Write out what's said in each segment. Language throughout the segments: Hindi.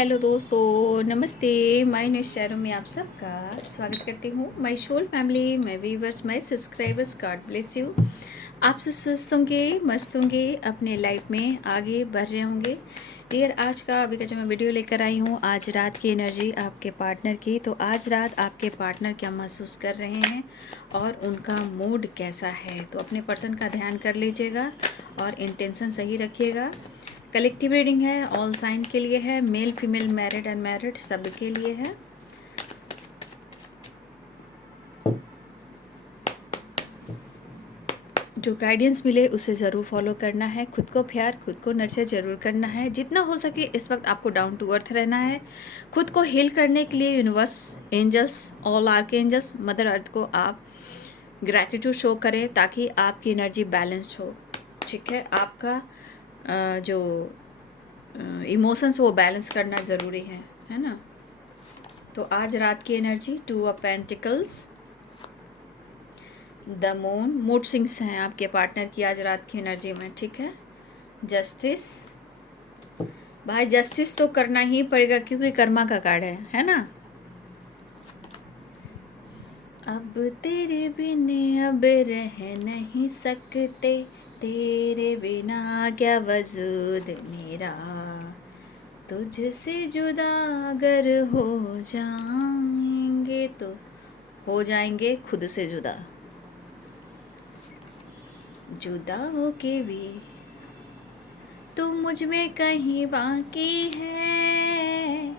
हेलो दोस्तों, नमस्ते। माय न्यूज़ चैनल में आप सबका स्वागत करती हूँ। My soul family, my viewers, my subscribers, God bless you. आप सब स्वस्थ होंगे, मस्त होंगे, अपने लाइफ में आगे बढ़ रहे होंगे। डियर, आज का अभी का जो मैं वीडियो लेकर आई हूँ, आज रात की एनर्जी आपके पार्टनर की। तो आज रात आपके पार्टनर क्या महसूस कर रहे हैं और उनका मूड कैसा है, तो अपने पर्सन का ध्यान कर लीजिएगा और इंटेंशन सही रखिएगा। कलेक्टिव रीडिंग है, ऑल साइन के लिए है, मेल फीमेल, मैरिड अनमैरिड सब के लिए है। जो गाइडेंस मिले उसे ज़रूर फॉलो करना है। खुद को प्यार, खुद को नर्चर ज़रूर करना है। जितना हो सके इस वक्त आपको डाउन टू अर्थ रहना है। खुद को हील करने के लिए universe, angels, all archangels, mother earth को आप ग्रैटिट्यूड शो करें ताकि आपकी एनर्जी बैलेंस हो। ठीक है, आपका जो इमोशंस वो बैलेंस करना ज़रूरी है ना। तो आज रात की energy 2 of pentacles, the moon, mood swings हैं आपके पार्टनर की आज रात की एनर्जी में। ठीक है, जस्टिस, भाई जस्टिस तो करना ही पड़ेगा क्योंकि कर्मा का कार्ड है ना। अब तेरे बिन अब रह नहीं सकते, तेरे बिना क्या वजूद मेरा, तुझसे जुदा अगर हो जाएंगे तो हो जाएंगे खुद से जुदा, जुदा हो के भी तू मुझ में कहीं बाकी है,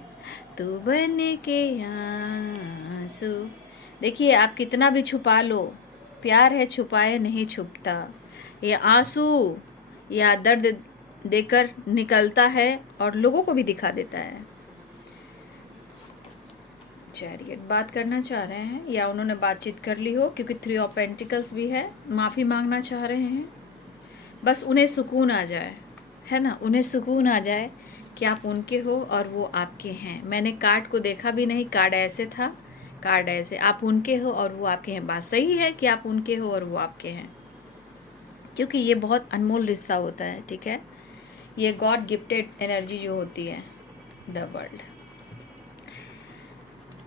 तू बन के आंसू। देखिए, आप कितना भी छुपा लो, प्यार है छुपाए नहीं छुपता। ये आंसू या दर्द देकर निकलता है और लोगों को भी दिखा देता है। चैरियट बात करना चाह रहे हैं या उन्होंने बातचीत कर ली हो, क्योंकि 3 ऑफ पेंटिकल्स भी है। माफ़ी मांगना चाह रहे हैं, बस उन्हें सुकून आ जाए, है ना, उन्हें सुकून आ जाए कि आप उनके हो और वो आपके हैं। मैंने कार्ड को देखा भी नहीं, कार्ड ऐसे था, कार्ड ऐसे, आप उनके हो और वो आपके हैं। बात सही है कि आप उनके हो और वो आपके हैं, क्योंकि ये बहुत अनमोल रिश्ता होता है। ठीक है, ये गॉड गिफ्टेड एनर्जी जो होती है, द वर्ल्ड।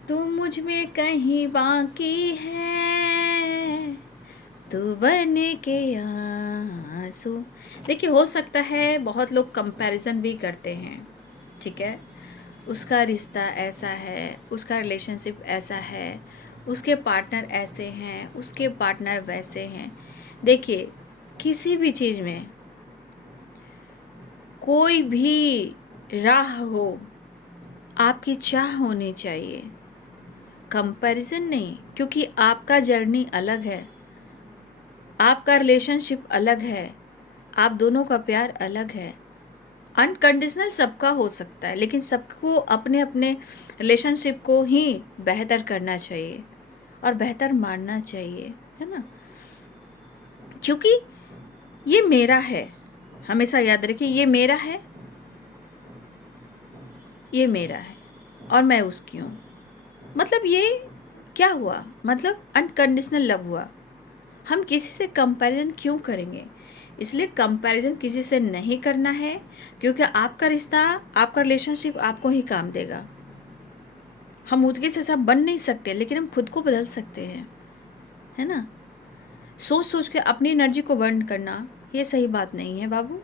तू मुझ में कहीं बाकी है, तू बन के आंसू। देखिए, हो सकता है बहुत लोग कंपैरिजन भी करते हैं। ठीक है, उसका रिश्ता ऐसा है, उसका रिलेशनशिप ऐसा है, उसके पार्टनर ऐसे हैं, उसके पार्टनर वैसे हैं। देखिए, किसी भी चीज़ में कोई भी राह हो, आपकी चाह होनी चाहिए, कंपैरिजन नहीं। क्योंकि आपका जर्नी अलग है, आपका रिलेशनशिप अलग है, आप दोनों का प्यार अलग है। अनकंडीशनल सबका हो सकता है, लेकिन सबको अपने अपने रिलेशनशिप को ही बेहतर करना चाहिए और बेहतर मानना चाहिए, है ना। क्योंकि ये मेरा है, हमेशा याद रखिए, ये मेरा है, ये मेरा है और मैं उसकी हूँ। मतलब ये क्या हुआ, मतलब अनकंडीशनल लव हुआ। हम किसी से कंपैरिजन क्यों करेंगे? इसलिए कंपैरिजन किसी से नहीं करना है, क्योंकि आपका रिश्ता, आपका रिलेशनशिप आपको ही काम देगा। हम उसके से सब बन नहीं सकते, लेकिन हम खुद को बदल सकते हैं, है ना। सोच सोच के अपनी एनर्जी को बर्न करना ये सही बात नहीं है बाबू।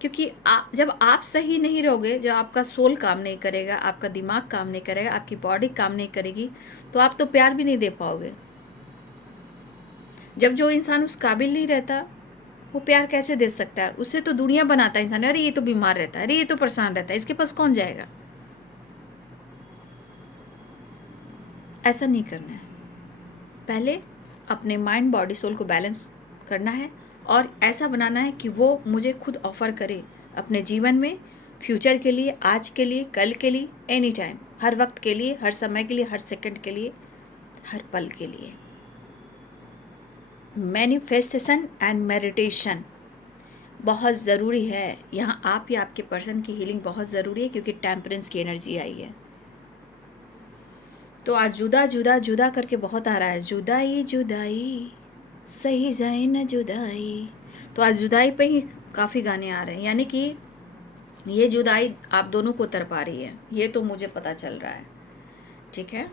क्योंकि जब आप सही नहीं रहोगे, जब आपका सोल काम नहीं करेगा, आपका दिमाग काम नहीं करेगा, आपकी बॉडी काम नहीं करेगी, तो आप तो प्यार भी नहीं दे पाओगे। जब जो इंसान उस काबिल नहीं रहता, वो प्यार कैसे दे सकता है? उससे तो दुनिया बनाता है इंसान। अरे ये तो बीमार रहता है, अरे ये तो परेशान रहता है, इसके पास कौन जाएगा? ऐसा नहीं करना है। पहले अपने माइंड, बॉडी, सोल को बैलेंस करना है और ऐसा बनाना है कि वो मुझे खुद ऑफर करे अपने जीवन में, फ्यूचर के लिए, आज के लिए, कल के लिए, एनी टाइम, हर वक्त के लिए, हर समय के लिए, हर सेकंड के लिए, हर पल के लिए। मैनिफेस्टेशन एंड मेडिटेशन बहुत ज़रूरी है यहाँ। आप या आपके पर्सन की हीलिंग बहुत ज़रूरी है, क्योंकि टेम्परेंस की एनर्जी आई है। तो आज जुदा जुदा जुदा करके बहुत आ रहा है, जुदाई जुदाई सही जाए न जुदाई। तो आज जुदाई पे ही काफ़ी गाने आ रहे हैं, यानी कि ये जुदाई आप दोनों को तरपा रही है, ये तो मुझे पता चल रहा है, ठीक है।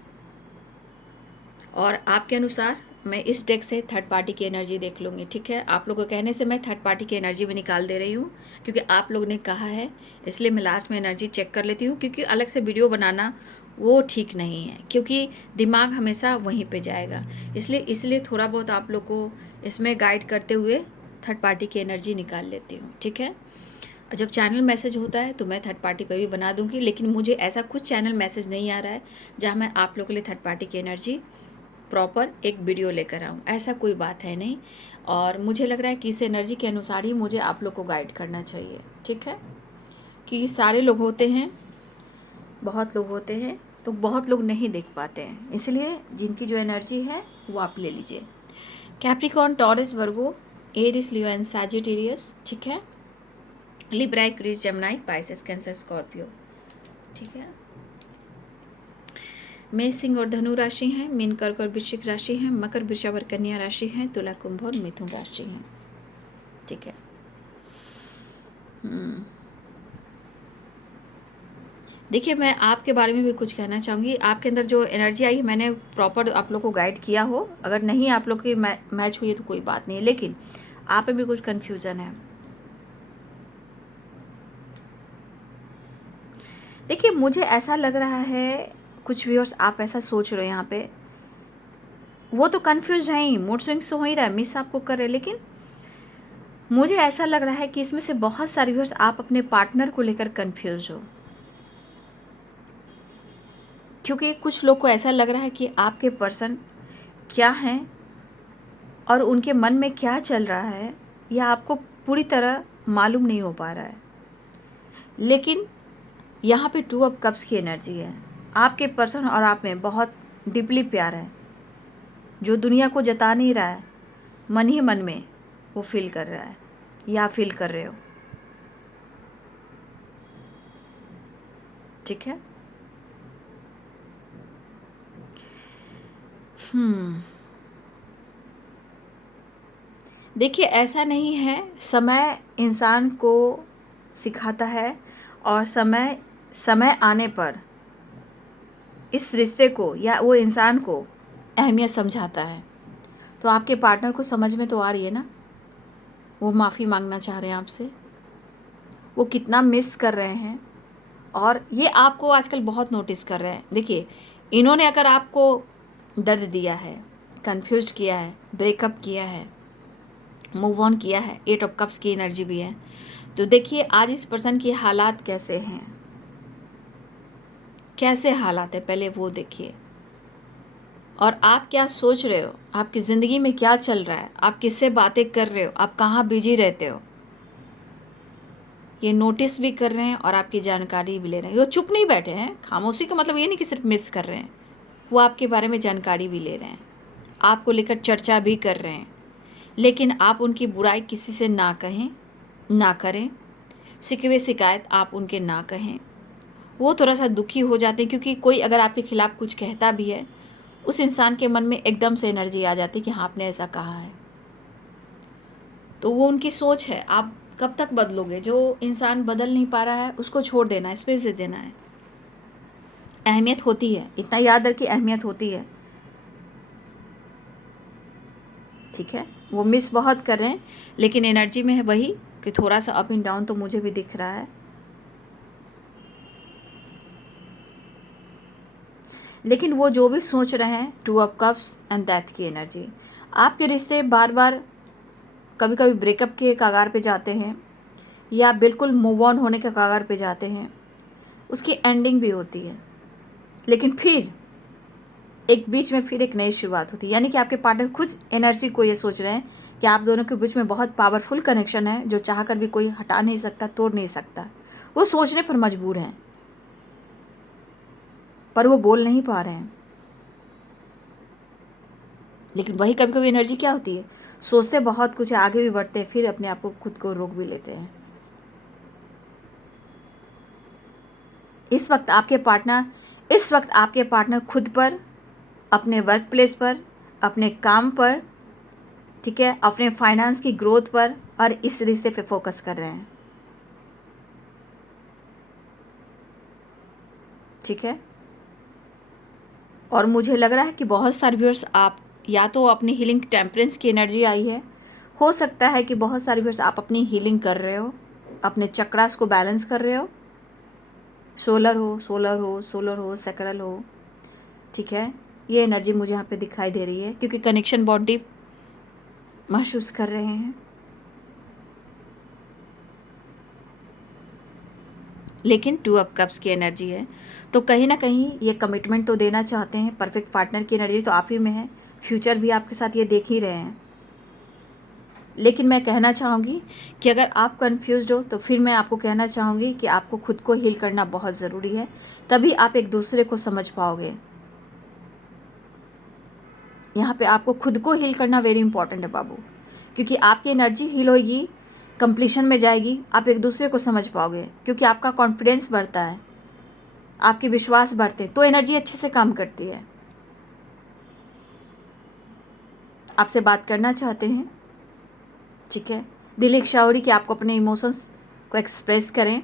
और आपके अनुसार मैं इस डेक से थर्ड पार्टी की एनर्जी देख लूँगी, ठीक है। आप लोगों के कहने से मैं थर्ड पार्टी की एनर्जी भी निकाल दे रही हूँ, क्योंकि आप लोग ने कहा है, इसलिए मैं लास्ट में एनर्जी चेक कर लेती हूँ, क्योंकि अलग से वीडियो बनाना वो ठीक नहीं है, क्योंकि दिमाग हमेशा वहीं पे जाएगा। इसलिए थोड़ा बहुत आप लोग को इसमें गाइड करते हुए थर्ड पार्टी की एनर्जी निकाल लेती हूँ, ठीक है। जब चैनल मैसेज होता है तो मैं थर्ड पार्टी पे भी बना दूँगी, लेकिन मुझे ऐसा कुछ चैनल मैसेज नहीं आ रहा है जहाँ मैं आप लोगों के लिए थर्ड पार्टी की एनर्जी प्रॉपर एक वीडियो लेकर आऊँ, ऐसा कोई बात है नहीं। और मुझे लग रहा है कि इस एनर्जी के अनुसार ही मुझे आप लोग को गाइड करना चाहिए, ठीक है। कि सारे लोग होते हैं, बहुत लोग होते हैं, तो बहुत लोग नहीं देख पाते हैं, इसलिए जिनकी जो एनर्जी है वो आप ले लीजिए। Capricorn, Taurus, Virgo, Aries, Leo and Sagittarius, ठीक है। Libra, Aquarius, Gemini, Pisces, Cancer, Scorpio, ठीक है। मेष, सिंह और धनु राशि हैं, मीन, कर्क और वृश्चिक राशि हैं, मकर, वृषभ और कन्या राशि हैं, तुला, कुंभ और मिथुन राशि हैं, ठीक है। देखिए, मैं आपके बारे में भी कुछ कहना चाहूँगी। आपके अंदर जो एनर्जी आई, मैंने प्रॉपर आप लोग को गाइड किया हो, अगर नहीं आप लोग की मैच हुई है तो कोई बात नहीं है, लेकिन आप में भी कुछ कन्फ्यूज़न है। देखिए, मुझे ऐसा लग रहा है, कुछ व्यूअर्स आप ऐसा सोच रहे हो यहाँ पे, वो तो कन्फ्यूज है ही, मूड स्विंग्स तो हो ही रहा है, मिस आपको कर रहे, लेकिन मुझे ऐसा लग रहा है कि इसमें से बहुत सारे व्यूअर्स आप अपने पार्टनर को लेकर कन्फ्यूज हो, क्योंकि कुछ लोग को ऐसा लग रहा है कि आपके पर्सन क्या हैं और उनके मन में क्या चल रहा है, यह आपको पूरी तरह मालूम नहीं हो पा रहा है। लेकिन यहाँ पे 2 ऑफ कप्स की एनर्जी है, आपके पर्सन और आप में बहुत डीपली प्यार है, जो दुनिया को जता नहीं रहा है, मन ही मन में वो फील कर रहा है या फील कर रहे हो, ठीक है। देखिए, ऐसा नहीं है, समय इंसान को सिखाता है, और समय आने पर इस रिश्ते को या वो इंसान को अहमियत समझाता है। तो आपके पार्टनर को समझ में तो आ रही है ना, वो माफ़ी मांगना चाह रहे हैं आपसे, वो कितना मिस कर रहे हैं, और ये आपको आजकल बहुत नोटिस कर रहे हैं। देखिए, इन्होंने अगर आपको दर्द दिया है, कंफ्यूज किया है, ब्रेकअप किया है, मूव ऑन किया है, 8 ऑफ कप्स की एनर्जी भी है, तो देखिए आज इस पर्सन की हालात कैसे हैं, कैसे हालात है, पहले वो देखिए। और आप क्या सोच रहे हो, आपकी ज़िंदगी में क्या चल रहा है, आप किससे बातें कर रहे हो, आप कहाँ बिजी रहते हो, ये नोटिस भी कर रहे हैं और आपकी जानकारी भी ले रहे हैं। वो चुप नहीं बैठे हैं, खामोशी का मतलब ये नहीं कि सिर्फ मिस कर रहे हैं, वो आपके बारे में जानकारी भी ले रहे हैं, आपको लेकर चर्चा भी कर रहे हैं, लेकिन आप उनकी बुराई किसी से ना कहें, ना करें, शिकवे शिकायत आप उनके ना कहें। वो थोड़ा सा दुखी हो जाते हैं, क्योंकि कोई अगर आपके खिलाफ़ कुछ कहता भी है, उस इंसान के मन में एकदम से एनर्जी आ जाती है कि हाँ, आपने ऐसा कहा है, तो वो उनकी सोच है। आप कब तक बदलोगे? जो इंसान बदल नहीं पा रहा है उसको छोड़ देना है, स्पेस दे देना है। अहमियत होती है, इतना याद रखिए, अहमियत होती है, ठीक है। वो मिस बहुत कर रहे हैं, लेकिन एनर्जी में है वही कि थोड़ा सा अप एंड डाउन तो मुझे भी दिख रहा है। लेकिन वो जो भी सोच रहे हैं, 2 ऑफ कप्स एंड डेथ की एनर्जी, आपके रिश्ते बार बार कभी कभी ब्रेकअप के कगार पे जाते हैं, या बिल्कुल मूव ऑन होने के कगार पे जाते हैं, उसकी एंडिंग भी होती है, लेकिन फिर एक बीच में फिर एक नई शुरुआत होती है। यानी कि आपके पार्टनर खुद एनर्जी को ये सोच रहे हैं कि आप दोनों के बीच में बहुत पावरफुल कनेक्शन है, जो चाह कर भी कोई हटा नहीं सकता, तोड़ नहीं सकता। वो सोचने पर मजबूर हैं, पर वो बोल नहीं पा रहे हैं। लेकिन वही कभी कभी एनर्जी क्या होती है, सोचते बहुत कुछ है, आगे भी बढ़ते हैं, फिर अपने आप को खुद को रोक भी लेते हैं। इस वक्त आपके पार्टनर खुद पर, अपने वर्क प्लेस पर, अपने काम पर, ठीक है, अपने फाइनेंस की ग्रोथ पर और इस रिश्ते पे फोकस कर रहे हैं। ठीक है। और मुझे लग रहा है कि बहुत सारे व्यूअर्स आप या तो अपनी हीलिंग टेम्परेंस की एनर्जी आई है, हो सकता है कि बहुत सारे व्यूअर्स आप अपनी हीलिंग कर रहे हो, अपने चक्रास को बैलेंस कर रहे हो, सोलर हो, सैक्रल हो, ठीक है। ये एनर्जी मुझे यहाँ पे दिखाई दे रही है क्योंकि कनेक्शन बहुत डीप महसूस कर रहे हैं। लेकिन 2 ऑफ कप्स की एनर्जी है, तो कहीं ना कहीं ये कमिटमेंट तो देना चाहते हैं। परफेक्ट पार्टनर की एनर्जी तो आप ही में है, फ्यूचर भी आपके साथ ये देख ही रहे हैं। लेकिन मैं कहना चाहूँगी कि अगर आप कंफ्यूज्ड हो तो फिर मैं आपको कहना चाहूँगी कि आपको खुद को हील करना बहुत ज़रूरी है, तभी आप एक दूसरे को समझ पाओगे। यहाँ पे आपको खुद को हील करना वेरी इंपॉर्टेंट है बाबू, क्योंकि आपकी एनर्जी हील होगी, कंप्लीशन में जाएगी, आप एक दूसरे को समझ पाओगे, क्योंकि आपका कॉन्फिडेंस बढ़ता है, आपके विश्वास बढ़ते हैं, तो एनर्जी अच्छे से काम करती है। आपसे बात करना चाहते हैं, ठीक है। दिल इच्छा हो रही कि आपको अपने इमोशंस को एक्सप्रेस करें।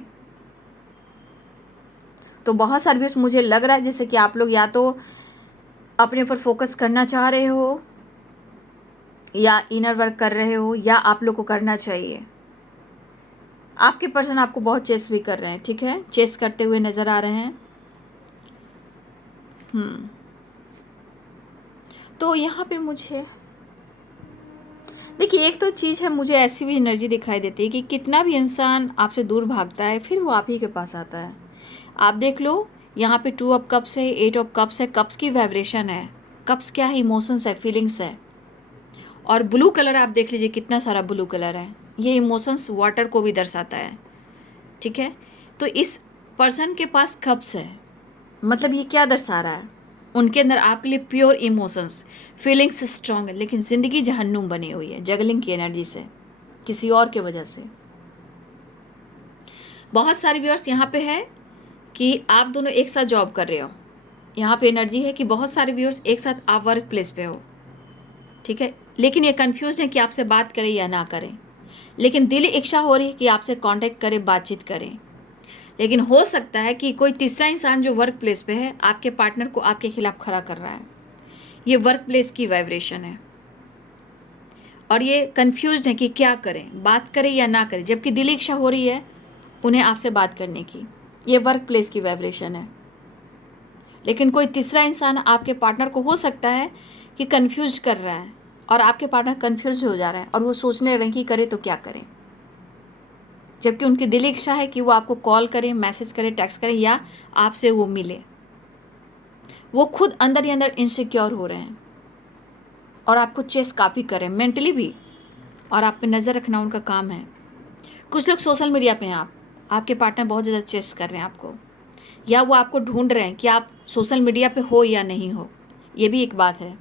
तो बहुत सारे व्यूज मुझे लग रहा है जैसे कि आप लोग या तो अपने ऊपर फोकस करना चाह रहे हो, या इनर वर्क कर रहे हो, या आप लोग को करना चाहिए। आपके पर्सन आपको बहुत चेस भी कर रहे हैं, ठीक है, चेस करते हुए नज़र आ रहे हैं। तो यहाँ पे मुझे देखिए, एक तो चीज़ है, मुझे ऐसी भी एनर्जी दिखाई देती है कि कितना भी इंसान आपसे दूर भागता है फिर वो आप ही के पास आता है। आप देख लो, यहाँ पे 2 ऑफ कप्स है, 8 ऑफ कप्स है, कप्स की वाइब्रेशन है। कप्स क्या है? इमोशंस है, फीलिंग्स है। और ब्लू कलर आप देख लीजिए, कितना सारा ब्लू कलर है, ये इमोशंस वाटर को भी दर्शाता है, ठीक है। तो इस पर्सन के पास कप्स है, मतलब ये क्या दर्शा रहा है? उनके अंदर आपके लिए प्योर इमोशंस, फीलिंग्स स्ट्रांग है, लेकिन ज़िंदगी जहन्नुम बनी हुई है जगलिंग की एनर्जी से, किसी और के वजह से। बहुत सारे व्यूअर्स यहाँ पे है कि आप दोनों एक साथ जॉब कर रहे हो। यहाँ पे एनर्जी है कि बहुत सारे व्यूअर्स एक साथ आप वर्क प्लेस पे हो, ठीक है। लेकिन ये कंफ्यूज है कि आपसे बात करें या ना करें, लेकिन दिली इच्छा हो रही है कि आपसे कांटेक्ट करें, बातचीत करें। लेकिन हो सकता है कि कोई तीसरा इंसान जो वर्क प्लेस पे है आपके पार्टनर को आपके खिलाफ खड़ा कर रहा है। ये वर्क प्लेस की वाइब्रेशन है और ये कंफ्यूज्ड है कि क्या करें, बात करें या ना करें, जबकि दिली इच्छा हो रही है उन्हें आपसे बात करने की। ये वर्क प्लेस की वाइब्रेशन है। लेकिन कोई तीसरा इंसान आपके पार्टनर को हो सकता है कि कंफ्यूज कर रहा है और आपके पार्टनर कंफ्यूज हो जा रहा है और वो सोचने लगे कि करे तो क्या करें, जबकि उनकी दिली इच्छा है कि वो आपको कॉल करें, मैसेज करें, टेक्स्ट करें या आपसे वो मिले। वो खुद अंदर ही अंदर इनसिक्योर हो रहे हैं और आपको चेस काफ़ी करें मेंटली भी, और आप पे नज़र रखना उनका काम है। कुछ लोग सोशल मीडिया पे हैं, आपके पार्टनर बहुत ज़्यादा चेस कर रहे हैं आपको, या वो आपको ढूंढ रहे हैं कि आप सोशल मीडिया पे हो या नहीं हो, ये भी एक बात है।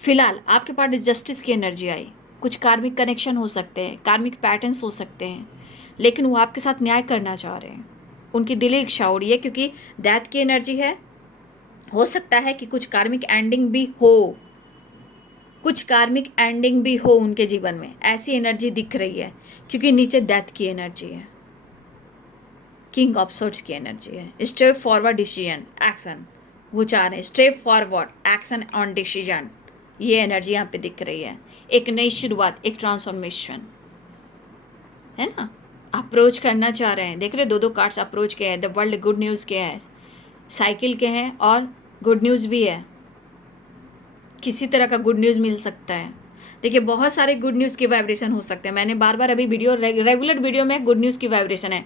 फिलहाल आपके पास जस्टिस की एनर्जी आई, कुछ कार्मिक कनेक्शन हो सकते हैं, कार्मिक पैटर्न्स हो सकते हैं, लेकिन वो आपके साथ न्याय करना चाह रहे हैं। उनकी दिली इच्छा हो रही है, क्योंकि दैट की एनर्जी है। हो सकता है कि कुछ कार्मिक एंडिंग भी हो, कुछ कार्मिक एंडिंग भी हो उनके जीवन में, ऐसी एनर्जी दिख रही है, क्योंकि नीचे डेथ की एनर्जी है, किंग ऑफ सोर्ड्स की एनर्जी है। स्टेप फॉरवर्ड डिसीजन एक्शन, वो चाह रहे हैं step forward action on decision, ये एनर्जी यहाँ पे दिख रही है। एक नई शुरुआत, एक ट्रांसफॉर्मेशन है ना, अप्रोच करना चाह रहे हैं। देख रहे, दो कार्ड्स अप्रोच के हैं, द वर्ल्ड गुड न्यूज़ के हैं, साइकिल के हैं, और गुड न्यूज़ भी है, किसी तरह का गुड न्यूज़ मिल सकता है। देखिए, बहुत सारे गुड न्यूज़ की वाइब्रेशन हो सकते हैं। मैंने बार बार अभी रेगुलर वीडियो में गुड न्यूज़ की वाइब्रेशन है।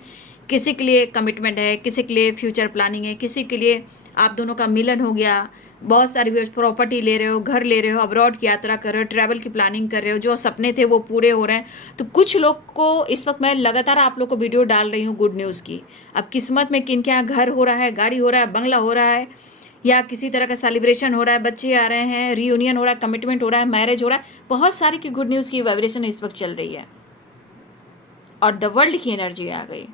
किसी के लिए कमिटमेंट है, किसी के लिए फ्यूचर प्लानिंग है, किसी के लिए आप दोनों का मिलन हो गया, बहुत सारी प्रॉपर्टी ले रहे हो, घर ले रहे हो, अब्रॉड की यात्रा कर रहे हो, ट्रैवल की प्लानिंग कर रहे हो, जो सपने थे वो पूरे हो रहे हैं। तो कुछ लोग को इस वक्त मैं लगातार आप लोग को वीडियो डाल रही हूँ गुड न्यूज़ की। अब किस्मत में किन के यहाँ घर हो रहा है, गाड़ी हो रहा है, बंगला हो रहा है, या किसी तरह का सेलिब्रेशन हो रहा है, बच्चे आ रहे हैं, रीयूनियन हो रहा है, कमिटमेंट हो रहा है, मैरिज हो रहा है, बहुत सारी की गुड न्यूज़ की वाइब्रेशन इस वक्त चल रही है और द वर्ल्ड की एनर्जी आ गई।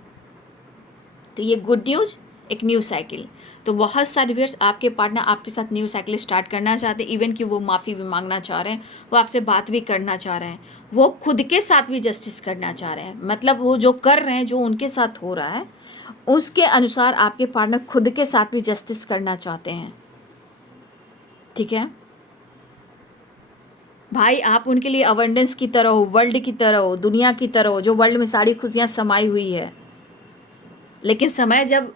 तो ये गुड न्यूज़ एक न्यू साइकिल। तो बहुत सारे व्यूअर्स आपके पार्टनर आपके साथ न्यू साइकिल स्टार्ट करना चाहते हैं, इवन कि वो माफ़ी भी मांगना चाह रहे हैं, वो आपसे बात भी करना चाह रहे हैं, वो खुद के साथ भी जस्टिस करना चाह रहे हैं। मतलब वो जो कर रहे हैं, जो उनके साथ हो रहा है, उसके अनुसार आपके पार्टनर खुद के साथ भी जस्टिस करना चाहते हैं। ठीक है भाई, आप उनके लिए अवेंडेंस की तरह हो, वर्ल्ड की तरह हो, दुनिया की तरह हो, जो वर्ल्ड में सारी खुशियाँ समाई हुई है। लेकिन समय जब,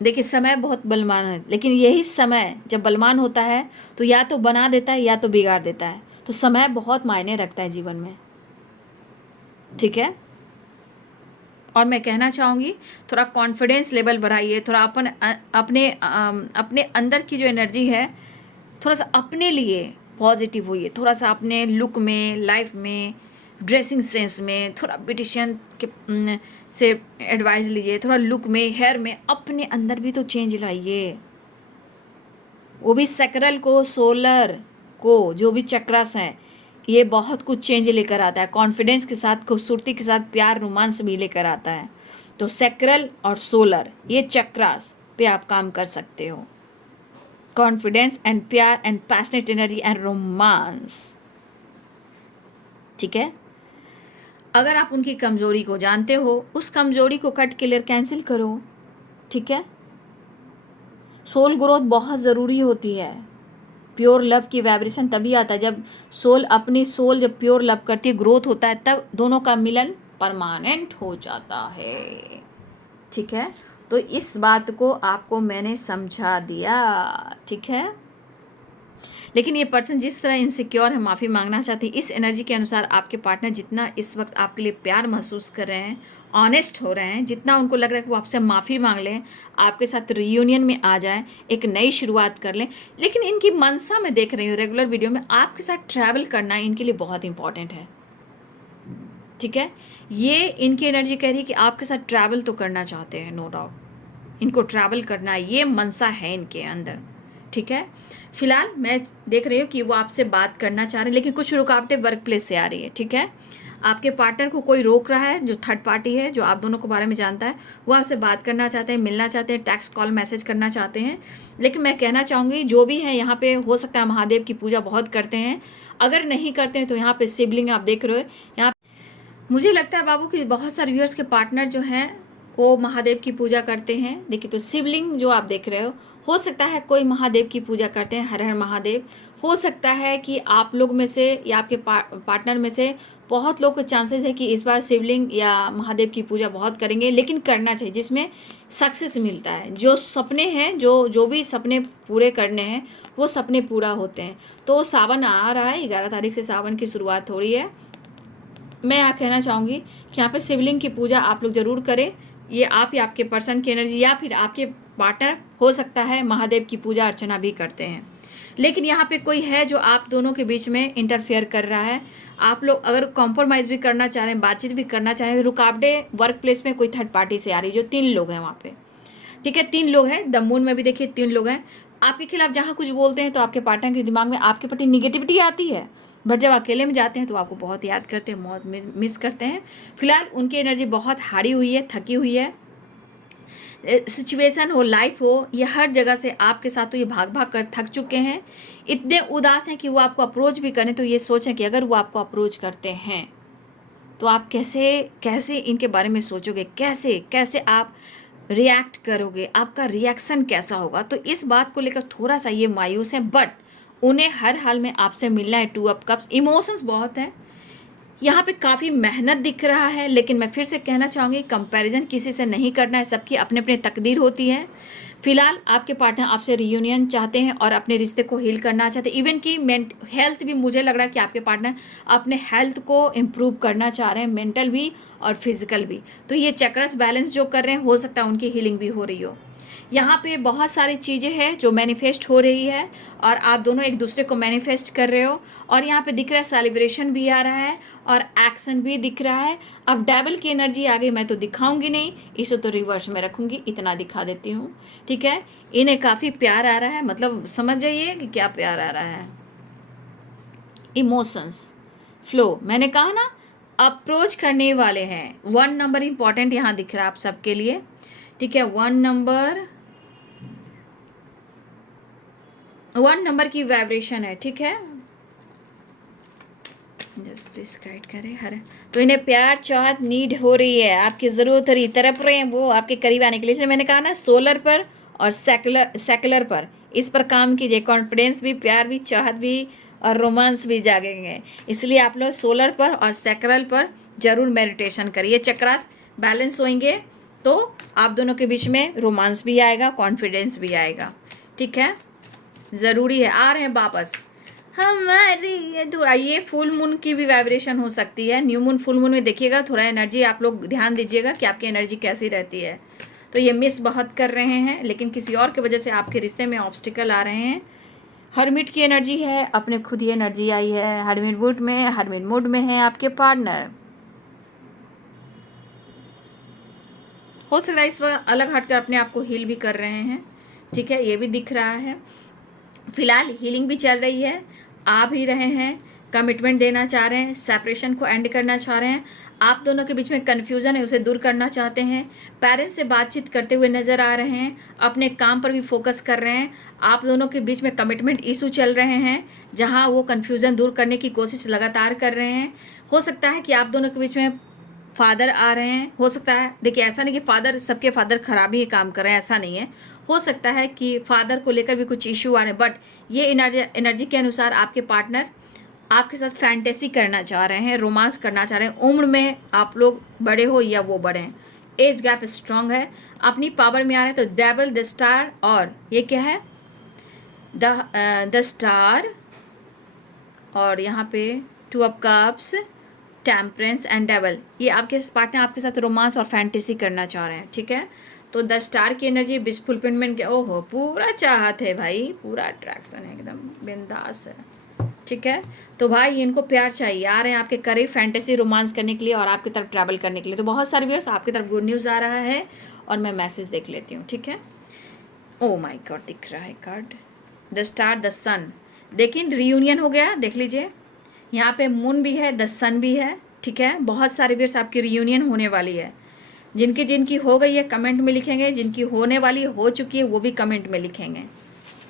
देखिए समय बहुत बलवान है, लेकिन यही समय जब बलवान होता है तो या तो बना देता है या तो बिगाड़ देता है। तो समय बहुत मायने रखता है जीवन में। ठीक है, और मैं कहना चाहूँगी थोड़ा कॉन्फिडेंस लेवल बढ़ाइए, थोड़ा अपने अंदर की जो एनर्जी है, थोड़ा सा अपने लिए पॉजिटिव होइए, थोड़ा सा अपने लुक में, लाइफ में, ड्रेसिंग सेंस में थोड़ा ब्यूटिशियन के से एडवाइस लीजिए, थोड़ा लुक में, हेयर में, अपने अंदर भी तो चेंज लाइए। वो भी सैक्रल को, सोलर को, जो भी चक्रास हैं, ये बहुत कुछ चेंज लेकर आता है, कॉन्फिडेंस के साथ, खूबसूरती के साथ, प्यार, रोमांस भी लेकर आता है। तो सैक्रल और सोलर, ये चक्रास पे आप काम कर सकते हो। कॉन्फिडेंस एंड प्यार and passionate energy and romance. ठीक है, अगर आप उनकी कमजोरी को जानते हो, उस कमजोरी को कट क्लियर कैंसिल करो। ठीक है, सोल ग्रोथ बहुत ज़रूरी होती है। प्योर लव की वाइब्रेशन तभी आता है जब अपनी सोल जब प्योर लव करती है, ग्रोथ होता है, तब दोनों का मिलन परमानेंट हो जाता है। ठीक है, तो इस बात को आपको मैंने समझा दिया। ठीक है, लेकिन ये पर्सन जिस तरह इनसिक्योर है, माफ़ी मांगना चाहती है, इस एनर्जी के अनुसार आपके पार्टनर जितना इस वक्त आपके लिए प्यार महसूस कर रहे हैं, ऑनेस्ट हो रहे हैं, जितना उनको लग रहा है कि वो आपसे माफ़ी मांग लें, आपके साथ रियूनियन में आ जाएं, एक नई शुरुआत कर लें। लेकिन इनकी मनसा में देख रही हूँ रेगुलर वीडियो में, आपके साथ ट्रैवल करना इनके लिए बहुत इंपॉर्टेंट है। ठीक है, ये इनकी एनर्जी कह रही है कि आपके साथ ट्रैवल तो करना चाहते हैं, नो डाउट इनको ट्रैवल करना, ये मनसा है इनके अंदर। ठीक है, फिलहाल मैं देख रही हूँ कि वो आपसे बात करना चाह रहे हैं, लेकिन कुछ रुकावटें वर्क प्लेस से आ रही है। ठीक है, आपके पार्टनर को कोई रोक रहा है, जो थर्ड पार्टी है, जो आप दोनों के बारे में जानता है, वो आपसे बात करना चाहते हैं, मिलना चाहते हैं, टेक्स्ट कॉल मैसेज करना चाहते हैं। लेकिन मैं कहना चाहूँगी जो भी है यहाँ पे, हो सकता है महादेव की पूजा बहुत करते हैं, अगर नहीं करते हैं तो यहाँ पे सिबलिंग आप देख रहे हो, यहाँ मुझे लगता है बाबू कि बहुत सारे व्यूअर्स के पार्टनर जो हैं वो महादेव की पूजा करते हैं। देखिए, तो शिवलिंग जो आप देख रहे हो सकता है कोई महादेव की पूजा करते हैं, हर हर महादेव। हो सकता है कि आप लोग में से या आपके पार्टनर में से बहुत लोग के चांसेस है कि इस बार शिवलिंग या महादेव की पूजा बहुत करेंगे, लेकिन करना चाहिए जिसमें सक्सेस मिलता है। जो सपने हैं, जो भी सपने पूरे करने हैं, वो सपने पूरा होते हैं। तो सावन आ रहा है, 11 तारीख से सावन की शुरुआत हो रही है। मैं यहाँ कहना चाहूँगी कि यहाँ पे शिवलिंग की पूजा आप लोग ज़रूर करें। ये आप या आपके पर्सन की एनर्जी या फिर आपके पार्टनर हो सकता है महादेव की पूजा अर्चना भी करते हैं। लेकिन यहाँ पे कोई है जो आप दोनों के बीच में इंटरफेयर कर रहा है। आप लोग अगर कॉम्प्रोमाइज़ भी करना चाह रहे हैं, बातचीत भी करना चाह रहे हैं, रुकावटें वर्क प्लेस में कोई थर्ड पार्टी से आ रही है, जो 3 लोग हैं वहाँ पे। ठीक है, 3 लोग हैं, द मून में भी देखिए 3 लोग हैं। आपके खिलाफ जहाँ कुछ बोलते हैं तो आपके पार्टनर के दिमाग में आपके प्रति निगेटिविटी आती है, बट जब अकेले में जाते हैं तो आपको बहुत याद करते हैं, बहुत मिस करते हैं। फिलहाल उनकी एनर्जी बहुत हारी हुई है, थकी हुई है। सिचुएशन हो, लाइफ हो, ये हर जगह से आपके साथ तो ये भाग भाग कर थक चुके हैं, इतने उदास हैं कि वो आपको अप्रोच भी करें तो ये सोचें कि अगर वो आपको अप्रोच करते हैं तो आप कैसे कैसे इनके बारे में सोचोगे, कैसे कैसे आप रिएक्ट करोगे, आपका रिएक्शन कैसा होगा। तो इस बात को लेकर थोड़ा सा ये मायूस है, बट उन्हें हर हाल में आपसे मिलना है। 2 ऑफ कप्स, इमोशंस बहुत हैं यहाँ पे, काफ़ी मेहनत दिख रहा है। लेकिन मैं फिर से कहना चाहूँगी, कंपैरिजन किसी से नहीं करना है, सबकी अपने अपने तकदीर होती है। फिलहाल आपके पार्टनर आपसे रियूनियन चाहते हैं और अपने रिश्ते को हील करना चाहते हैं। इवन कि हेल्थ भी, मुझे लग रहा है कि आपके पार्टनर अपने हेल्थ को इम्प्रूव करना चाह रहे हैं, मेंटल भी और फिजिकल भी। तो ये चक्रस बैलेंस जो कर रहे हैं, हो सकता है उनकी हीलिंग भी हो रही हो। यहाँ पे बहुत सारी चीज़ें हैं जो मैनिफेस्ट हो रही है और आप दोनों एक दूसरे को मैनिफेस्ट कर रहे हो। और यहाँ पे दिख रहा है सेलिब्रेशन भी आ रहा है और एक्शन भी दिख रहा है। अब डेविल की एनर्जी आ गई, मैं तो दिखाऊंगी नहीं, इसे तो रिवर्स में रखूंगी, इतना दिखा देती हूँ। ठीक है, इन्हें काफ़ी प्यार आ रहा है, मतलब समझ जाइए कि क्या प्यार आ रहा है। इमोशंस फ्लो, मैंने कहा ना, अप्रोच करने वाले हैं। 1 नंबर इंपॉर्टेंट यहाँ दिख रहा है आप सबके लिए। ठीक है। 1 नंबर की वाइब्रेशन है, ठीक है। जस्ट प्लीज गाइड करें हर। तो इन्हें प्यार चाहत नीड हो रही है, आपकी ज़रूरत हो रही, तड़प रहे हैं वो आपके करीब आने के लिए। इसलिए मैंने कहा ना, सोलर पर और सेकुलर पर, इस पर काम कीजिए। कॉन्फिडेंस भी, प्यार भी, चाहत भी और रोमांस भी जागेंगे। इसलिए आप लोग सोलर पर और सेकुलर पर ज़रूर मेडिटेशन करिए। चक्रास बैलेंस होंगे तो आप दोनों के बीच में रोमांस भी आएगा, कॉन्फिडेंस भी आएगा, ठीक है। ज़रूरी है। आ रहे हैं वापस हमारी ये थोड़ा, ये फुल मून की भी वाइब्रेशन हो सकती है। न्यू मून, फुल मून में देखिएगा, थोड़ा एनर्जी आप लोग ध्यान दीजिएगा कि आपकी एनर्जी कैसी रहती है। तो ये मिस बहुत कर रहे हैं, लेकिन किसी और की वजह से आपके रिश्ते में ऑब्स्टिकल आ रहे हैं। हर्मिट की एनर्जी है, अपने खुद ही एनर्जी आई है। हर्मिट मूड में है आपके पार्टनर। हो सकता है इस वक्त अलग हटकर अपने आप को हील भी कर रहे हैं, ठीक है, ये भी दिख रहा है। फिलहाल हीलिंग भी चल रही है, आ भी रहे हैं, कमिटमेंट देना चाह रहे हैं, सेपरेशन को एंड करना चाह रहे हैं। आप दोनों के बीच में कन्फ्यूज़न है, उसे दूर करना चाहते हैं। पेरेंट्स से बातचीत करते हुए नज़र आ रहे हैं, अपने काम पर भी फोकस कर रहे हैं। आप दोनों के बीच में कमिटमेंट इशू चल रहे हैं, जहां वो कन्फ्यूज़न दूर करने की कोशिश लगातार कर रहे हैं। हो सकता है कि आप दोनों के बीच में फादर आ रहे हैं, हो सकता है, देखिए ऐसा नहीं कि फादर, सबके फादर खराब ही काम कर रहे हैं, ऐसा नहीं है। हो सकता है कि फादर को लेकर भी कुछ इशू आ रहे हैं, बट ये एनर्जी के अनुसार आपके पार्टनर आपके साथ फैंटेसी करना चाह रहे हैं, रोमांस करना चाह रहे हैं। उम्र में आप लोग बड़े हो या वो बड़े हैं, एज गैप स्ट्रांग है, अपनी पावर में आ रहे हैं। तो डेविल, द स्टार, और ये क्या है, द स्टार, और यहाँ पे 2 of cups, temperance and devil. ये आपके पार्टनर आपके साथ रोमांस और फैंटेसी करना चाह रहे हैं, ठीक है। तो 10 स्टार की एनर्जी, विश फुलफिलमेंट के, ओहो पूरा चाहत है भाई, पूरा अट्रैक्शन है, एकदम बिंदास है, ठीक है। तो भाई इनको प्यार चाहिए, आ रहे हैं आपके करीब फैंटेसी रोमांस करने के लिए और आपकी तरफ ट्रैवल करने के लिए। तो बहुत सारे व्यूअर्स आपकी तरफ गुड न्यूज़ आ रहा है और मैं मैसेज देख लेती हूँ, ठीक है। ओ माय गॉड, दिख रहा है कार्ड, द स्टार, द सन। देखिए रियूनियन हो गया, देख लीजिए, यहाँ पे मून भी है, द सन भी है, ठीक है। बहुत सारे व्यूअर्स आपकी रियूनियन होने वाली है। जिनकी जिनकी हो गई है कमेंट में लिखेंगे, जिनकी होने वाली हो चुकी है वो भी कमेंट में लिखेंगे,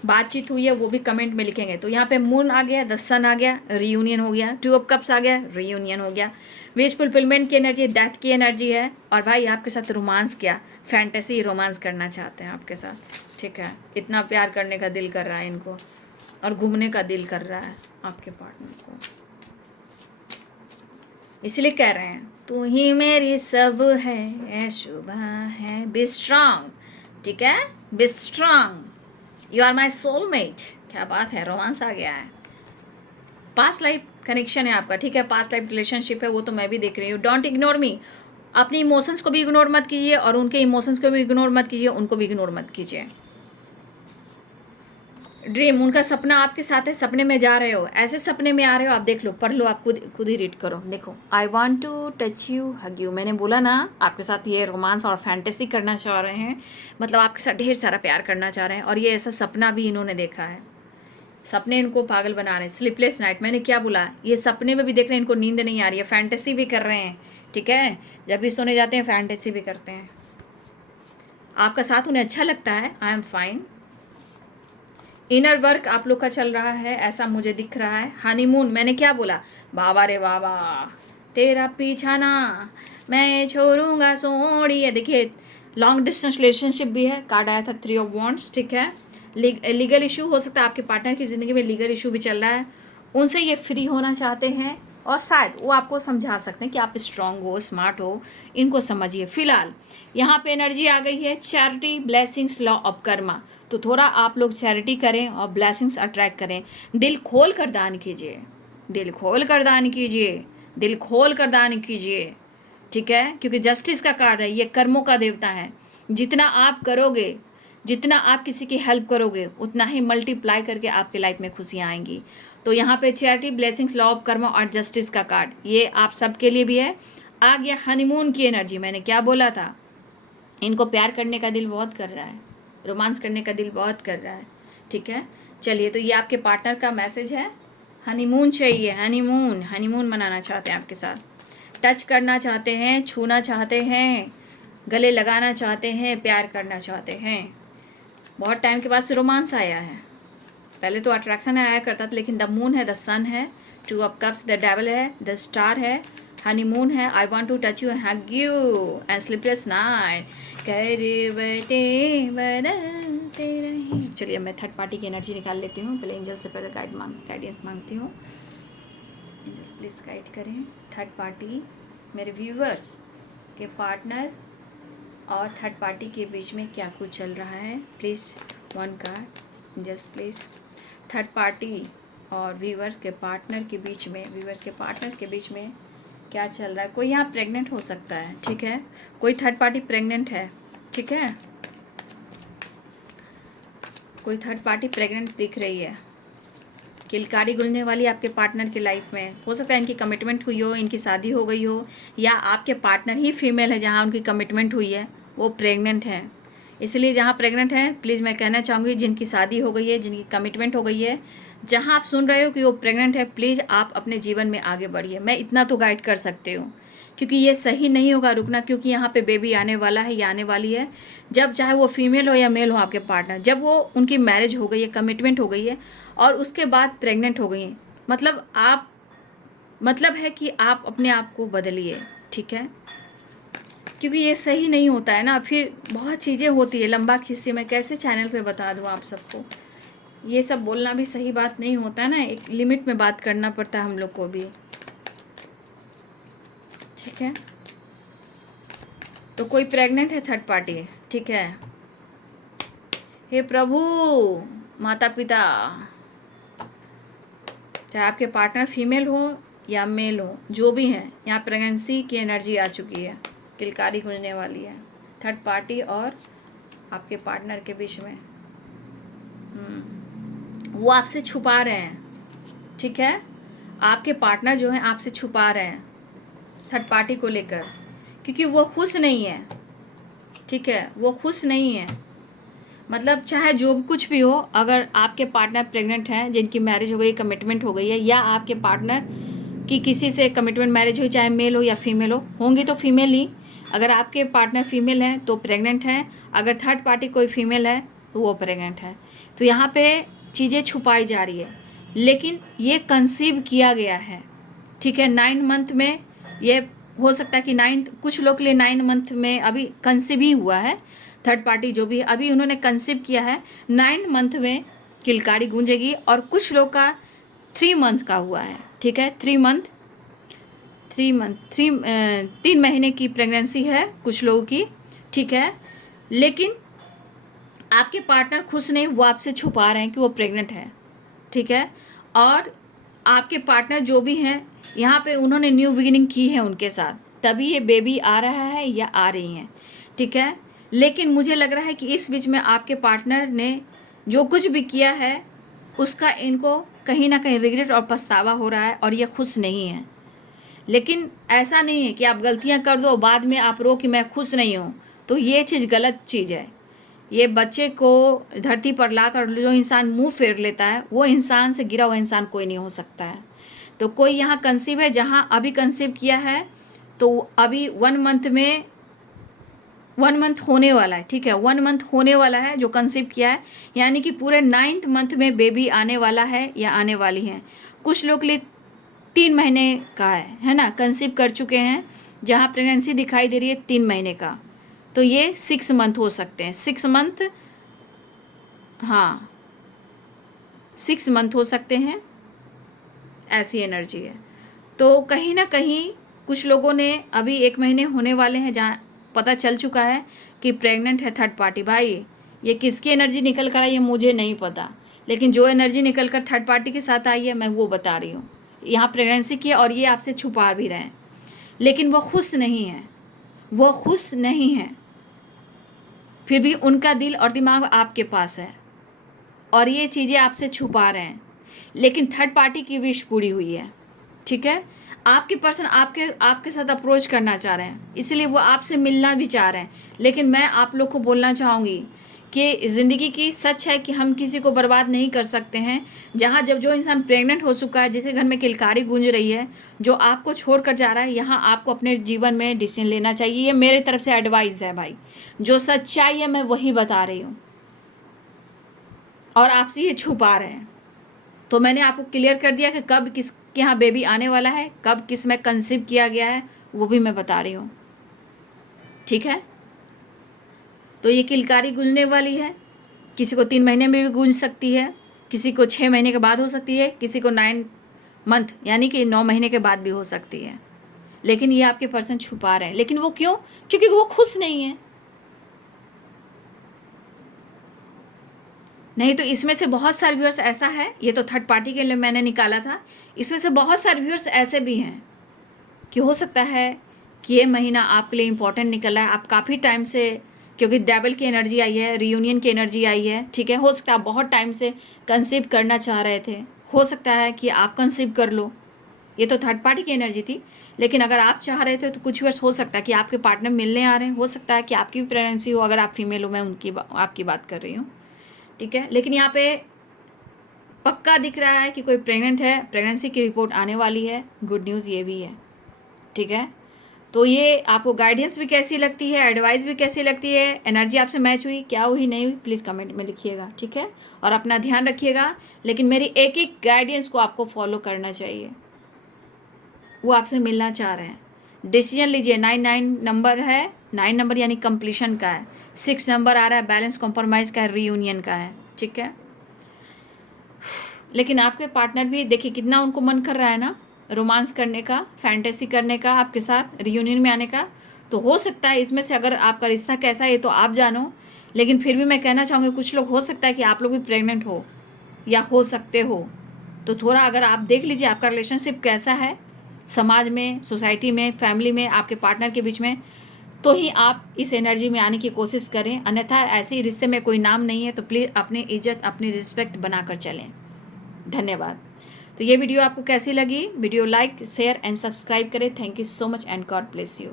बातचीत हुई है वो भी कमेंट में लिखेंगे। तो यहाँ पे मून आ गया, द सन आ गया, रियूनियन हो गया। 2 ऑफ कप्स आ गया, रियूनियन हो गया। विश फुलफिलमेंट की एनर्जी, डेथ की एनर्जी है, और भाई आपके साथ रोमांस किया, फैंटेसी रोमांस करना चाहते हैं आपके साथ, ठीक है। इतना प्यार करने का दिल कर रहा है इनको, और घूमने का दिल कर रहा है आपके पार्टनर को, इसलिए कह रहे हैं तू ही मेरी सब है, शुभ है, बी स्ट्रांग, ठीक है, be strong, you are my soulmate. क्या बात है, रोमांस आ गया है। पास्ट लाइफ कनेक्शन है आपका, ठीक है, पास्ट लाइफ रिलेशनशिप है, वो तो मैं भी देख रही हूँ। डोंट इग्नोर मी, अपने इमोशंस को भी इग्नोर मत कीजिए और उनके इमोशंस को भी इग्नोर मत कीजिए, उनको भी इग्नोर मत कीजिए। ड्रीम, उनका सपना आपके साथ है, सपने में जा रहे हो, ऐसे सपने में आ रहे हो आप, देख लो, पढ़ लो, आप खुद ही रीड करो। देखो, I want to touch you, hug you, मैंने बोला ना आपके साथ ये रोमांस और फैंटेसी करना चाह रहे हैं, मतलब आपके साथ ढेर सारा प्यार करना चाह रहे हैं। और ये ऐसा सपना भी इन्होंने देखा है, सपने इनको पागल बना रहे हैं। स्लीपलेस नाइट, मैंने क्या बोला, ये सपने में भी देख रहे हैं, इनको नींद नहीं आ रही है, फैंटेसी भी कर रहे हैं, ठीक है। जब भी सोने जाते हैं फैंटेसी भी करते हैं। आपका साथ उन्हें अच्छा लगता है, I am fine. Inner work आप लोग का चल रहा है, ऐसा मुझे दिख रहा है। हनीमून, मैंने क्या बोला, बाबा रे बाबा, तेरा पीछा ना मैं छोड़ूंगा सोड़िए। देखिए लॉन्ग डिस्टेंस रिलेशनशिप भी है, कार्ड आया था 3 ऑफ वॉन्ड्स, ठीक है। लीगल इशू हो सकता है, आपके पार्टनर की ज़िंदगी में लीगल इशू भी चल रहा है, उनसे ये फ्री होना चाहते हैं, और शायद वो आपको समझा सकते हैं कि आप स्ट्रांग हो, स्मार्ट हो, इनको समझिए। फिलहाल यहाँ पे एनर्जी आ गई है charity, blessings, law of Karma. तो थोड़ा आप लोग चैरिटी करें और ब्लेसिंग्स अट्रैक्ट करें। दिल खोल कर दान कीजिए, दिल खोल कर दान कीजिए, दिल खोल कर दान कीजिए, ठीक है, क्योंकि जस्टिस का कार्ड है, ये कर्मों का देवता है। जितना आप करोगे, जितना आप किसी की हेल्प करोगे, उतना ही मल्टीप्लाई करके आपके लाइफ में खुशियाँ आएंगी। तो यहाँ पे charity, blessings, law of Karma और जस्टिस का कार्ड, ये आप सबके लिए भी है। आ गया हनीमून की एनर्जी, मैंने क्या बोला था, इनको प्यार करने का दिल बहुत कर रहा है, रोमांस करने का दिल बहुत कर रहा है, ठीक है। चलिए, तो ये आपके पार्टनर का मैसेज है, हनीमून चाहिए, हनीमून, हनीमून मनाना चाहते हैं आपके साथ, टच करना चाहते हैं, छूना चाहते हैं, गले लगाना चाहते हैं, प्यार करना चाहते हैं। बहुत टाइम के बाद से रोमांस आया है। पहले तो अट्रैक्शन आया करता था, लेकिन द मून है, द सन है, two of cups, the devil है, द स्टार है, हनीमून है, I want to touch you, hug you and sleepless night, करवटे बदलते रहे। चलिए मैं थर्ड पार्टी की एनर्जी निकाल लेती हूँ। पहले एंजल से पहले गाइडेंस मांगती हूँ। एंजल्स प्लीज़ गाइड करें थर्ड पार्टी, मेरे व्यूवर्स के पार्टनर और थर्ड पार्टी के बीच में क्या कुछ चल रहा है। Please one card angels please. Third party और व्यूवर्स के पार्टनर के बीच में, व्यूवर्स के पार्टनर्स के बीच में क्या चल रहा है। कोई यहाँ प्रेग्नेंट हो सकता है, ठीक है, कोई थर्ड पार्टी प्रेग्नेंट है, ठीक है, कोई थर्ड पार्टी प्रेग्नेंट दिख रही है। किलकारी गुलने वाली आपके पार्टनर की लाइफ में हो सकता है इनकी कमिटमेंट हुई हो, इनकी शादी हो गई हो, या आपके पार्टनर ही फीमेल है जहाँ उनकी कमिटमेंट हुई है वो प्रेग्नेंट है। इसलिए जहाँ प्रेग्नेंट है, प्लीज़ मैं कहना चाहूँगी जिनकी शादी हो गई है, जिनकी कमिटमेंट हो गई है, जहाँ आप सुन रहे हो कि वो प्रेग्नेंट है, प्लीज़ आप अपने जीवन में आगे बढ़िए। मैं इतना तो गाइड कर सकती हूँ, क्योंकि ये सही नहीं होगा रुकना, क्योंकि यहाँ पे बेबी आने वाला है या आने वाली है। जब चाहे वो फीमेल हो या मेल हो आपके पार्टनर, जब वो उनकी मैरिज हो गई है, कमिटमेंट हो गई है और उसके बाद प्रेग्नेंट हो गई हैं, मतलब है कि आप अपने आप को बदलिए, ठीक है, क्योंकि ये सही नहीं होता है ना। फिर बहुत चीज़ें होती है, लंबा खिस्से मैं कैसे चैनल पे बता दूँ आप सबको। ये सब बोलना भी सही बात नहीं होता है ना, एक लिमिट में बात करना पड़ता है हम लोग को भी, ठीक है। तो कोई प्रेग्नेंट है थर्ड पार्टी, ठीक है। हे प्रभु, माता पिता, चाहे आपके पार्टनर फीमेल हो या मेल हो, जो भी हैं, यहाँ प्रेगनेंसी की एनर्जी आ चुकी है, किलकारी खुलने वाली है थर्ड पार्टी और आपके पार्टनर के बीच में। वो आपसे छुपा रहे हैं, ठीक है, आपके पार्टनर जो हैं आपसे छुपा रहे हैं थर्ड पार्टी को लेकर, क्योंकि वो खुश नहीं है, ठीक है, वो खुश नहीं है। मतलब चाहे जो कुछ भी हो, अगर आपके पार्टनर प्रेग्नेंट हैं, जिनकी मैरिज हो गई, कमिटमेंट हो गई है, या आपके पार्टनर की किसी से कमिटमेंट मैरिज हुई, चाहे मेल हो या फीमेल हो, होंगी तो फीमेल ही। अगर आपके पार्टनर फीमेल हैं तो प्रेग्नेंट हैं, अगर थर्ड पार्टी कोई फीमेल है तो वो प्रेग्नेंट है। तो यहाँ पे चीज़ें छुपाई जा रही है, लेकिन ये कंसीव किया गया है, ठीक है। 9 मंथ में ये हो सकता है कि 9, कुछ लोग के लिए 9 मंथ में अभी कंसीव ही हुआ है। थर्ड पार्टी जो भी अभी उन्होंने कंसीव किया है, 9 मंथ में किलकारी गूंजेगी, और कुछ लोग का 3 मंथ का हुआ है, ठीक है, 3 महीने की प्रेगनेंसी है कुछ लोगों की, ठीक है। लेकिन आपके पार्टनर खुश नहीं, वो आपसे छुपा रहे हैं कि वो प्रेग्नेंट है, ठीक है। और आपके पार्टनर जो भी हैं, यहाँ पे उन्होंने न्यू बिगिनिंग की है उनके साथ, तभी ये बेबी आ रहा है या आ रही हैं, ठीक है। लेकिन मुझे लग रहा है कि इस बीच में आपके पार्टनर ने जो कुछ भी किया है उसका इनको कहीं ना कहीं रिग्रेट और पछतावा हो रहा है, और ये खुश नहीं है। लेकिन ऐसा नहीं है कि आप गलतियां कर दो बाद में आप रो कि मैं खुश नहीं हूँ, तो ये चीज़ गलत चीज़ है। ये बच्चे को धरती पर लाकर जो इंसान मुंह फेर लेता है, वो इंसान से गिरा हुआ इंसान कोई नहीं हो सकता है। तो कोई यहाँ कंसीव है, जहाँ अभी कंसीव किया है, तो अभी 1 मंथ होने वाला है, ठीक है, 1 मंथ होने वाला है जो कंसीव किया है, यानी कि पूरे 9th मंथ में बेबी आने वाला है या आने वाली है। कुछ लोग के लिए 3 महीने का है ना, कंसीव कर चुके हैं, जहाँ प्रेगनेंसी दिखाई दे रही है 3 महीने का, तो ये 6 मंथ हो सकते हैं, 6 मंथ, हाँ 6 मंथ हो सकते हैं, ऐसी एनर्जी है। तो कहीं ना कहीं कुछ लोगों ने अभी 1 महीने होने वाले हैं जहाँ पता चल चुका है कि प्रेग्नेंट है थर्ड पार्टी। भाई ये किसकी एनर्जी निकल कर आई है मुझे नहीं पता, लेकिन जो एनर्जी निकल कर थर्ड पार्टी के साथ आई है मैं वो बता रही हूँ। यहाँ प्रेगनेंसी की है और ये आपसे छुपा भी रहे हैं, लेकिन वो खुश नहीं है, वो खुश नहीं है। फिर भी उनका दिल और दिमाग आपके पास है और ये चीज़ें आपसे छुपा रहे हैं, लेकिन थर्ड पार्टी की विश पूरी हुई है, ठीक है। आपके पर्सन आपके साथ अप्रोच करना चाह रहे हैं, इसलिए वो आपसे मिलना भी चाह रहे हैं। लेकिन मैं आप लोग को बोलना चाहूँगी कि ज़िंदगी की सच है कि हम किसी को बर्बाद नहीं कर सकते हैं। जहाँ जब जो इंसान प्रेग्नेंट हो चुका है, जिसके घर में किलकारी गूंज रही है, जो आपको छोड़ कर जा रहा है, यहाँ आपको अपने जीवन में डिसीजन लेना चाहिए। ये मेरे तरफ से एडवाइस है भाई, जो सच्चाई है मैं वही बता रही हूँ, और आपसे ये छुपा रहे हैं। तो मैंने आपको क्लियर कर दिया कि कब किसके यहाँ बेबी आने वाला है, कब किस में कंसीव किया गया है, वो भी मैं बता रही हूँ। ठीक है, तो ये किलकारी गूंजने वाली है। किसी को 3 महीने में भी गूंज सकती है, किसी को 6 महीने के बाद हो सकती है, किसी को 9 मंथ यानी कि 9 महीने के बाद भी हो सकती है। लेकिन ये आपके पर्सन छुपा रहे हैं। लेकिन वो क्यों? क्योंकि वो खुश नहीं है। नहीं तो इसमें से बहुत सारे व्यूअर्स ऐसा है, ये तो थर्ड पार्टी के लिए मैंने निकाला था, इसमें से बहुत सारे व्यूअर्स ऐसे भी हैं कि हो सकता है कि ये महीना आपके लिए इम्पोर्टेंट निकला है। आप काफ़ी टाइम से, क्योंकि डेविल की एनर्जी आई है, रियूनियन की एनर्जी आई है, ठीक है। हो सकता है आप बहुत टाइम से कंसीव करना चाह रहे थे, हो सकता है कि आप कंसीव कर लो। ये तो थर्ड पार्टी की एनर्जी थी, लेकिन अगर आप चाह रहे थे तो कुछ वर्ष हो सकता है कि आपके पार्टनर मिलने आ रहे हैं, हो सकता है कि आपकी भी प्रेगनेंसी हो, अगर आप फीमेल हो, मैं आपकी बात कर रही हूँ, ठीक है। लेकिन यहाँ पे पक्का दिख रहा है कि कोई प्रेग्नेंट है, प्रेगनेंसी की रिपोर्ट आने वाली है, गुड न्यूज़ ये भी है, ठीक है। तो ये आपको गाइडेंस भी कैसी लगती है, एडवाइस भी कैसी लगती है, एनर्जी आपसे मैच हुई, क्या हुई, नहीं हुई, प्लीज़ कमेंट में लिखिएगा, ठीक है। और अपना ध्यान रखिएगा, लेकिन मेरी एक एक गाइडेंस को आपको फॉलो करना चाहिए। वो आपसे मिलना चाह रहे हैं, डिसीजन लीजिए। 9 नंबर है, 9 नंबर यानी कंप्लीशन का है। 6 नंबर आ रहा है बैलेंस कॉम्प्रोमाइज़ का है, रीयूनियन का है, ठीक है। लेकिन आपके पार्टनर भी देखिए कितना उनको मन कर रहा है ना, रोमांस करने का, फैंटेसी करने का, आपके साथ रियूनियन में आने का। तो हो सकता है इसमें से, अगर आपका रिश्ता कैसा है ये तो आप जानो, लेकिन फिर भी मैं कहना चाहूँगी कुछ लोग हो सकता है कि आप लोग भी प्रेग्नेंट हो या हो सकते हो। तो थोड़ा अगर आप देख लीजिए आपका रिलेशनशिप कैसा है, समाज में, सोसाइटी में, फैमिली में, आपके पार्टनर के बीच में, तो ही आप इस एनर्जी में आने की कोशिश करें। अन्यथा ऐसे रिश्ते में कोई नाम नहीं है। तो प्लीज़ अपनी इज्जत, अपनी रिस्पेक्ट बनाकर चलें। धन्यवाद। तो ये वीडियो आपको कैसी लगी? Video like, share and subscribe करें। Thank you so much and God bless you.